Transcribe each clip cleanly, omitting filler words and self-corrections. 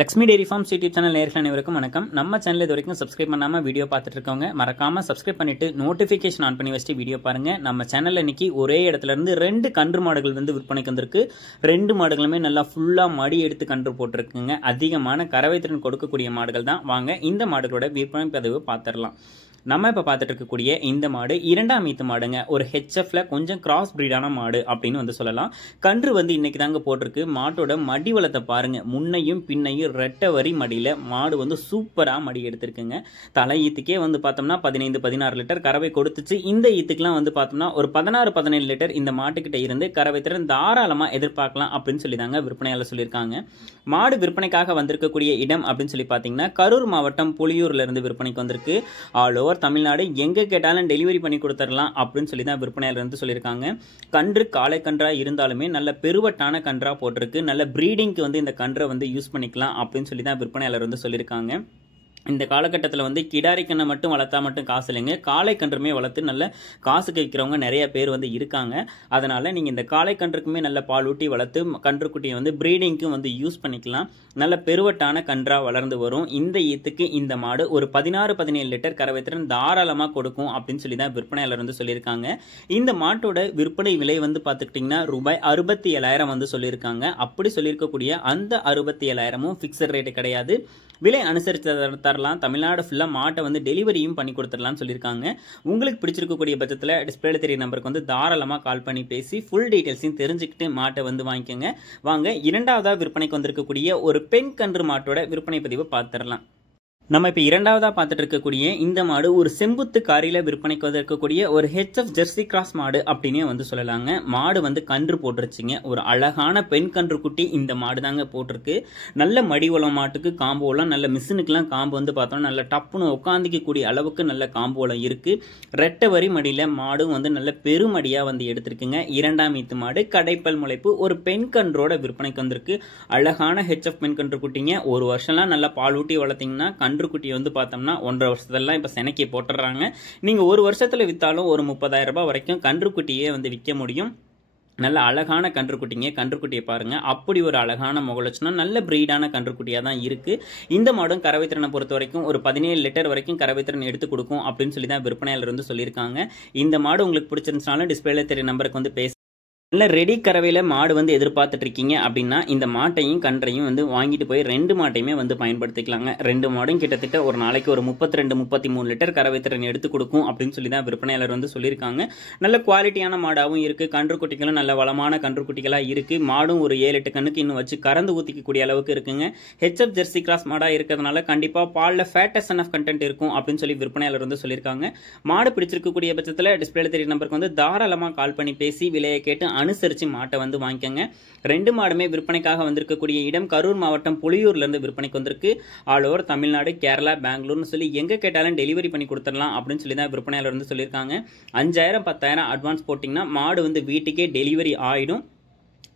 Lakshmi dairy farms YouTube channel நேயர்கள் அனைவருக்கும் வணக்கம். நம்ம சேனல் இது வரைக்கும் சப்ஸ்கிரைப் பண்ணாம வீடியோ பார்த்துட்டு இருக்கவங்க மறக்காம சப்ஸ்கிரைப் பண்ணிட்டு நோட்டிஃபிகேஷன் ஆன் பண்ணி வச்சுட்டு வீடியோ பாருங்க. நம்ம சேனல்ல இன்னைக்கு ஒரே இடத்துல இருந்து 2 கன்று மாடுகள் வந்து விற்பனைக்கு வந்திருக்கு. 2 மாடுகளுமே நல்லா ஃபுல்லா மடி எடுத்து கன்று போட்டிருக்குங்க. அதிகமான கறவை திறன் கொடுக்கக்கூடிய மாடுகள் தான். வாங்க இந்த மாடுகளோட விற்பனை பதிவு பார்த்துடலாம். நம்ம இப்போ பார்த்துட்டு இருக்கக்கூடிய இந்த மாடு 2ஆம் ஈத்து மாடுங்க. ஒரு ஹெச்எஃப்ல கொஞ்சம் கிராஸ் பிரீடான மாடு அப்படின்னு வந்து சொல்லலாம். கன்று வந்து இன்னைக்கு தாங்க போட்டிருக்கு. மாட்டோட மடி வளத்தை பாருங்க. முன்னையும் பின்னையும் ரெட்டை வரி மடியில மாடு வந்து சூப்பரா மடி எடுத்திருக்குங்க. தலை ஈத்துக்கே வந்து பார்த்தோம்னா 15-16 லிட்டர் கறவை கொடுத்துச்சு. இந்த ஈத்துக்குலாம் வந்து பார்த்தோம்னா ஒரு 16-17 லிட்டர் இந்த மாட்டுக்கிட்ட இருந்து கறவை திறன் தாராளமா எதிர்பார்க்கலாம் அப்படின்னு சொல்லி தாங்க விற்பனையாளர் சொல்லியிருக்காங்க. மாடு விற்பனைக்காக வந்திருக்கக்கூடிய இடம் அப்படின்னு சொல்லி பார்த்தீங்கன்னா கரூர் மாவட்டம் புலியூர்ல இருந்து விற்பனைக்கு வந்திருக்கு. ஆல் ஓவர் தமிழ்நாடு எங்க கேட்டாலும் டெலிவரி பண்ணி கொடுத்துடலாம் அப்படின்னு சொல்லி தான் விற்பனையாளர் வந்து சொல்லியிருக்காங்க. கன்று காளை கன்றா இருந்தாலுமே நல்ல பெருவட்டான கன்றா போட்டிருக்கு. நல்ல பிரீடிங்க்கு வந்து இந்த கன்றை வந்து யூஸ் பண்ணிக்கலாம் அப்படின்னு சொல்லி தான் விற்பனையாளர் வந்து சொல்லியிருக்காங்க. இந்த காலகட்டத்தில் வந்து கிடாரி கண்ணை மட்டும் வளர்த்தா மட்டும் காசு இல்லைங்க. காளை கன்றுமே வளர்த்து நல்ல காசு கேட்கிறவங்க நிறைய பேர் வந்து இருக்காங்க. அதனால நீங்கள் இந்த காளை கன்றுக்குமே நல்ல பால் ஊட்டி வளர்த்து கன்றுக்குட்டியை வந்து ப்ரீடிங்க்கும் வந்து யூஸ் பண்ணிக்கலாம். நல்ல பெருவட்டான கன்றா வளர்ந்து வரும். இந்த ஈத்துக்கு இந்த மாடு ஒரு 16-17 லிட்டர் கறவை திறன் தாராளமாக கொடுக்கும் அப்படின்னு சொல்லி தான் விற்பனையாளர் வந்து சொல்லியிருக்காங்க. இந்த மாட்டோட விற்பனை விலை வந்து பார்த்துக்கிட்டிங்கன்னா ரூபாய் 67,000 வந்து சொல்லியிருக்காங்க. அப்படி சொல்லியிருக்கக்கூடிய அந்த 67,000 ஃபிக்ஸட் ரேட்டு கிடையாது. விலை அனுசரித்து தரலாம். தமிழ்நாடு ஃபுல்லாக மாட்டை வந்து டெலிவரியும் பண்ணி கொடுத்துடலாம்னு சொல்லியிருக்காங்க. உங்களுக்கு பிடிச்சிருக்கக்கூடிய பட்சத்தில் டிஸ்பிளேல தெரிய நம்பருக்கு வந்து தாராளமாக கால் பண்ணி பேசி ஃபுல் டீட்டெயில்ஸையும் தெரிஞ்சுக்கிட்டு மாட்டை வந்து வாங்கிக்கோங்க. வாங்க இரண்டாவதாக விற்பனைக்கு வந்திருக்கக்கூடிய ஒரு பெண் கன்று மாட்டோட விற்பனை பதிவை பார்த்துடலாம். நம்ம இப்போ இரண்டாவதாக பார்த்துட்டு இருக்கக்கூடிய இந்த மாடு ஒரு செம்புத்து காரியில் விற்பனைக்கு வந்திருக்கக்கூடிய ஒரு ஹெச்எஃப் ஜெர்சி கிராஸ் மாடு அப்படின்னே வந்து சொல்லலாங்க. மாடு வந்து கன்று போட்டுருச்சுங்க. ஒரு அழகான பெண் கன்று குட்டி இந்த மாடு தாங்க போட்டிருக்கு. நல்ல மடிவளம் மாட்டுக்கு காம்போலாம் நல்ல மிஷினுக்குலாம் காம்பு வந்து பார்த்தோம்னா நல்ல டப்புன்னு உட்காந்துக்கக்கூடிய அளவுக்கு நல்ல காம்போலம் இருக்கு. ரெட்டை வரி மடியில் மாடும் வந்து நல்ல பெருமடியாக வந்து எடுத்திருக்குங்க. 2ஆம் ஈத்து மாடு கடைப்பல் முளைப்பு ஒரு பெண் கன்றோட விற்பனைக்கு வந்திருக்கு. அழகான ஹெச்எஃப் பெண் கன்று குட்டிங்க. ஒரு வருஷம்லாம் நல்லா பால் ஊட்டி வளர்த்தீங்கன்னா கன்றுக்குட்டி வந்து பார்த்தோம்னா 1.5 வருஷத்துலாம் இப்போ செனைக்கு போட்டுடுறாங்க. நீங்கள் ஒரு வருஷத்தில் விற்றாலும் ஒரு 30,000 ரூபாய் வரைக்கும் கன்றுக்குட்டியே வந்து விற்க முடியும். நல்ல அழகான கன்றுக்குட்டிங்க. கன்றுக்குட்டியை பாருங்க. அப்படி ஒரு அழகான முகலட்சணம் நல்ல பிரீடான கன்றுக்குட்டியாக தான் இருக்கு. இந்த மாடும் கறவை திறனை பொறுத்த வரைக்கும் ஒரு 17 லிட்டர் வரைக்கும் கறவை திறன் எடுத்து கொடுக்கும் அப்படின்னு சொல்லி தான் விற்பனையாளர் வந்து சொல்லியிருக்காங்க. இந்த மாடு உங்களுக்கு பிடிச்சிருந்துச்சுனாலும் டிஸ்பிளேல தெரிய நம்பருக்கு வந்து பேச நல்ல ரெடி கறவையில் மாடு வந்து எதிர்பார்த்துட்டு இருக்கீங்க அப்படின்னா இந்த மாட்டையும் கன்றையும் வந்து வாங்கிட்டு போய் 2 மாட்டையுமே வந்து பயன்படுத்திக்கலாங்க. 2 மாடும் கிட்டத்தட்ட ஒரு நாளைக்கு ஒரு 32-33 லிட்டர் கறவை திறன் எடுத்து கொடுக்கும் அப்படின்னு சொல்லி தான் விற்பனையாளர் வந்து சொல்லியிருக்காங்க. நல்ல குவாலிட்டியான மாடாகவும் இருக்குது. கன்றுக்குட்டிகளும் நல்ல வளமான கன்றுக்குட்டிகளாக இருக்குது. மாடும் ஒரு 7-8 கண்ணுக்கு இன்னும் வச்சு கறந்து ஊற்றிக்கக்கூடிய அளவுக்கு இருக்குங்க. ஹெச்எஃப் ஜெர்சி கிராஸ் மாடாக இருக்கிறதுனால கண்டிப்பாக பாலில் ஃபேட்டஸ் ஆஃப் கண்டென்ட் இருக்கும் அப்படின்னு சொல்லி விற்பனையாளர் வந்து சொல்லியிருக்காங்க. மாடு பிடிச்சிருக்கக்கூடிய பட்சத்தில் டிஸ்பிளேல தெரிய நம்பருக்கு வந்து தாராளமாக கால் பண்ணி பேசி விலையை கேட்டு அனுசரிச்சு மாட்டை வந்து வாங்கிக்கங்க. 2 மாடுமே விற்பனைக்காக வந்திருக்கக்கூடிய இடம் கரூர் மாவட்டம் புலியூர்ல இருந்து விற்பனைக்கு வந்திருக்கு. ஆல் ஓவர் தமிழ்நாடு, கேரளா, பெங்களூர்னு சொல்லி எங்க கேட்டாலும் டெலிவரி பண்ணி கொடுத்துடலாம் அப்படின்னு சொல்லி தான் விற்பனையாளர் வந்து சொல்லியிருக்காங்க. 5,000-10,000 அட்வான்ஸ் போட்டிங்கன்னா மாடு வந்து வீட்டுக்கே டெலிவரி ஆயிடும்.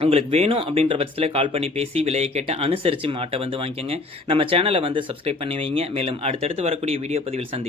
உங்களுக்கு வேணும் அப்படின்ற பட்சத்தில் கால் பண்ணி பேசி விலையை கேட்டு அனுசரித்து மாட்டை வந்து வாங்கிக்கோங்க. நம்ம சேனலை வந்து சப்ஸ்கிரைப் பண்ணி வைங்க. மேலும் அடுத்தடுத்து வரக்கூடிய வீடியோ பதிவில் சந்திப்போம்.